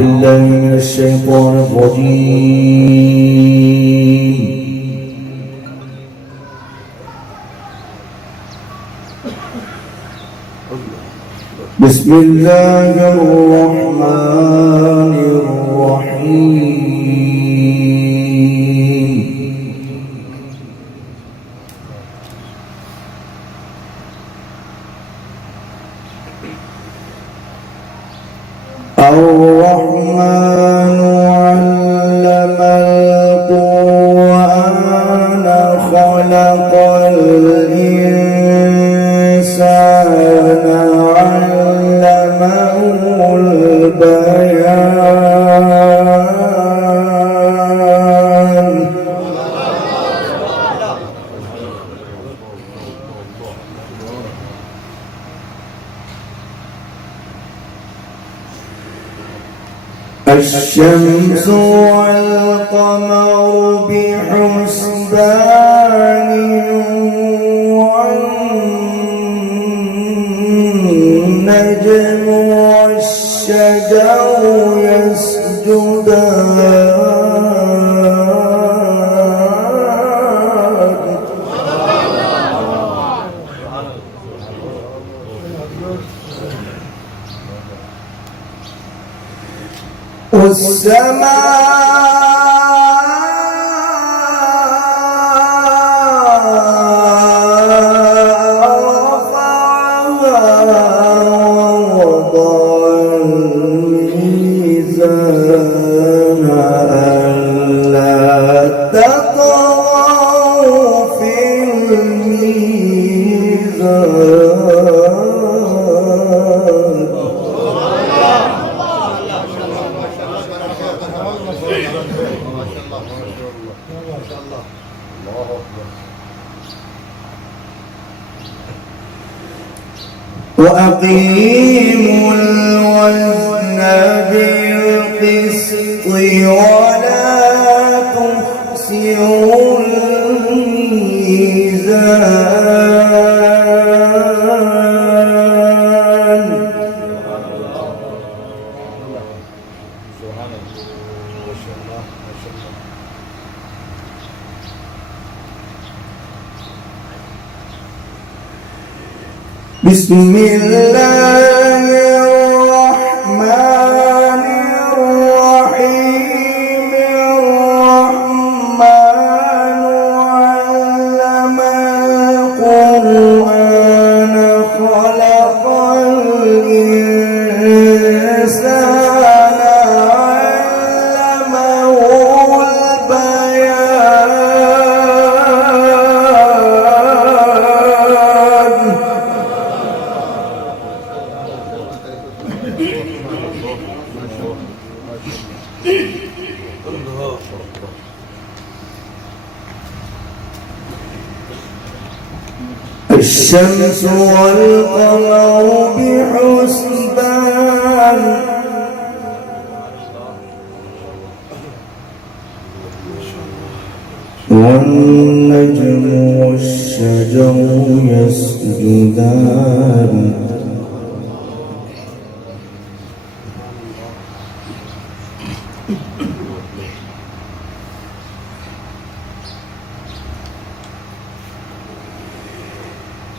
بالله من الشيطان الرجيم. بسم الله الرحمن الرحيم. الرحمن علم القرآن خلق الإنسان علمه البيان. الشمس والقمر بحسبان والنجم والشجر يسجدان. والسماء رفعها ووضع الميزان ألا تطغوا في الميزان. وأقيموا الوزن بالقسط ولا تخسروا الميزان. بسم الله الرحمن الرحيم. الرحمن علم القرآن خلق الإنسان علمه البيان. الشمس والقمر بحسبان والنجم والشجر يسجدان.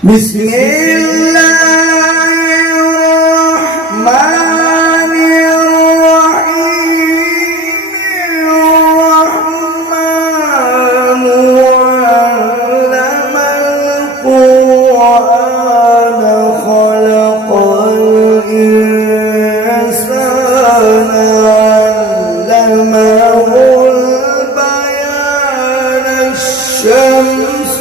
بسم الله الرحمن الرحيم. الرحمن علم القرآن خلق الإنسان علمه البيان. الشمس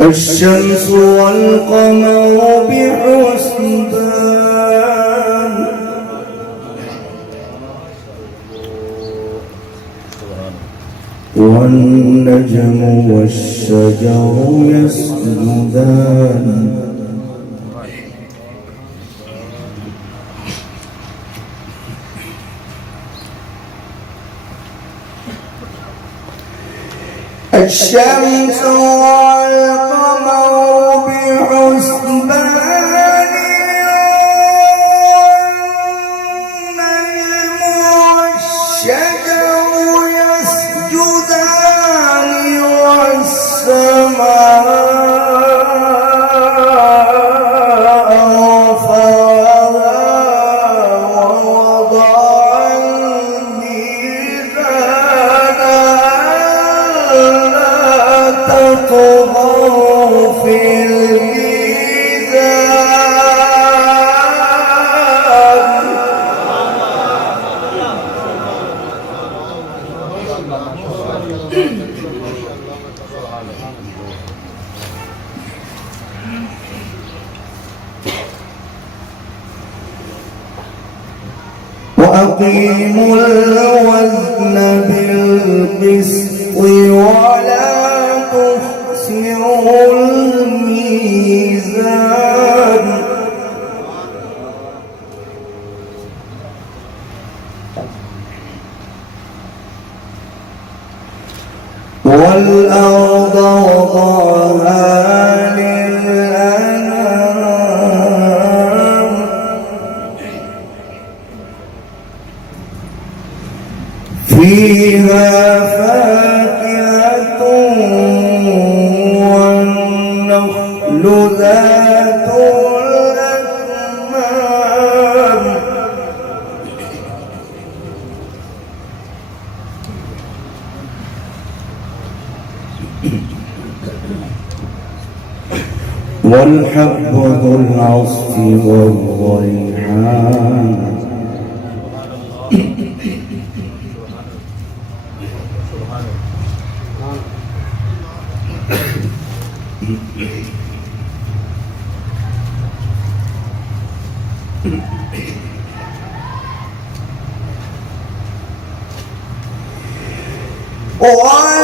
الشمس والقمر بحسبان. والنجم والشجر يسجدان الشمس والقمر بحسبان والنجم والشجر يسجدان والسماء رفعها ووضع الميزان تطغوا في الميزان وأقيموا الوزن بالقسط ولا تخسروا الميزان والأرض وضعها للأنام فيها فاكهة والنخل ذات الأكمام والحب ذو العصف والريحان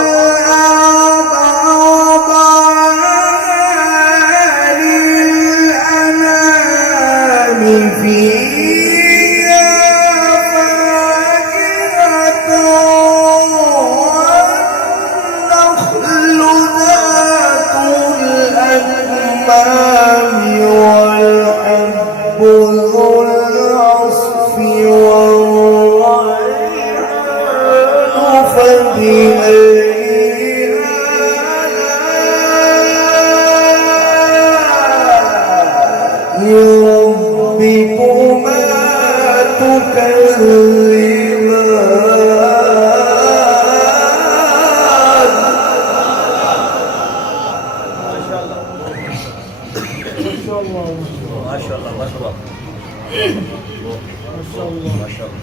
والأرض وضعها للأنام فيها فاكهة والنخل ذات الأكمام والحب ذو العصف والريحان فبأي ربكما تكذبان ما شاء الله ما شاء الله ما شاء الله ما شاء الله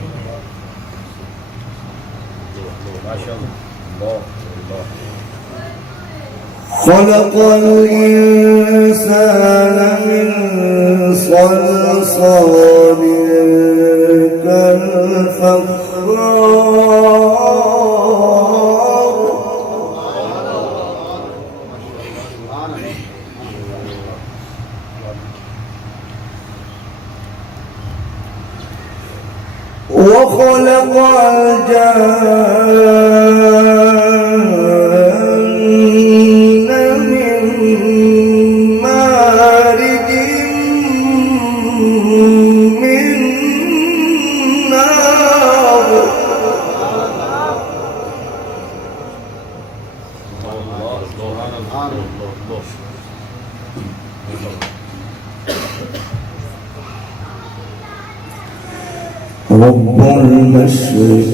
ما شاء الله الله الله خلق الإنسان من صلصال كالفخار وخلق الجن من مارج من نار رب المشرقين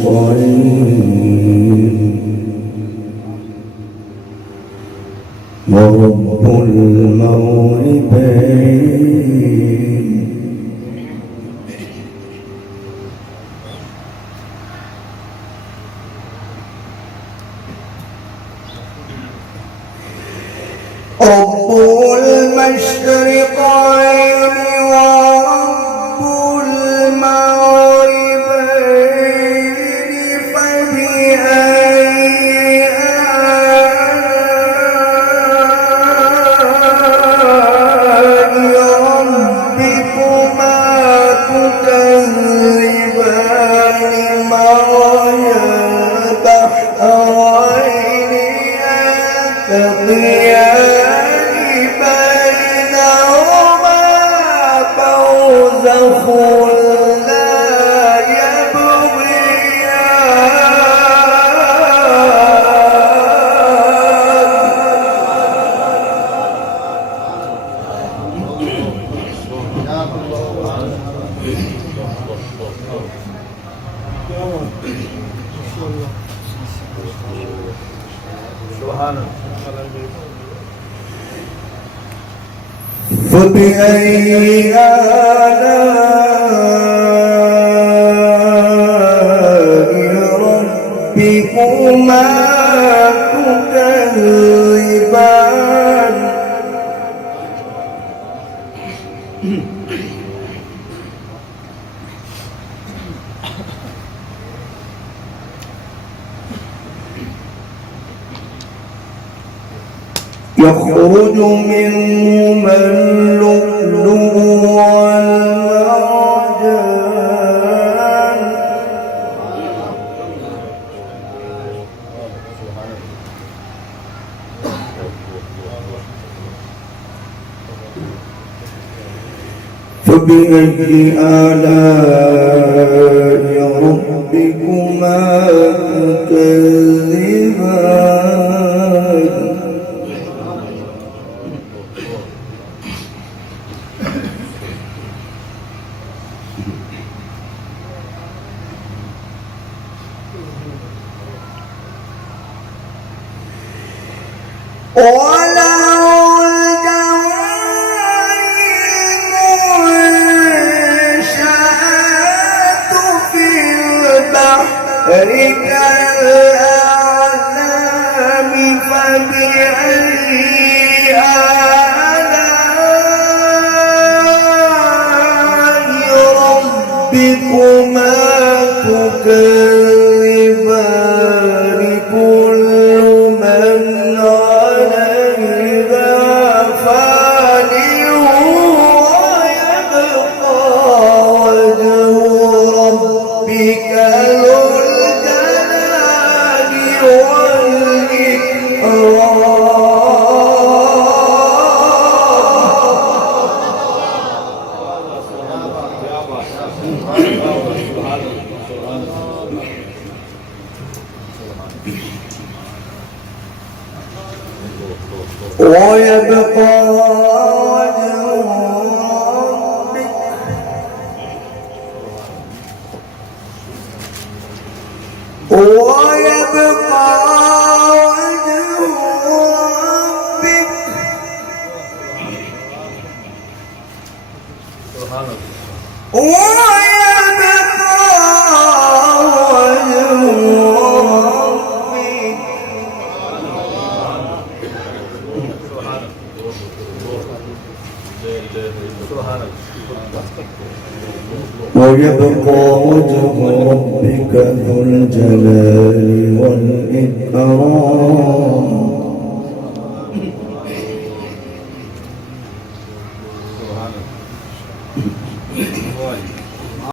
ورب المغربين رب المشرقين ورب المغربين فبأي سبحان الله فبأي آلاء ربكما تكذبان يخرج منهما اللؤلؤ والمرجان فبأي آلاء ربكما تكذبان وله الجوار المنشآت في البحر كالأعلام فبأي آلاء ربكما تكذبان كل من ويبقى وجه ربك ويبقى وجه ربك سبحان الله ويبقى وجه ربك ويبقى وجه ربك ذو الجلال والإكرام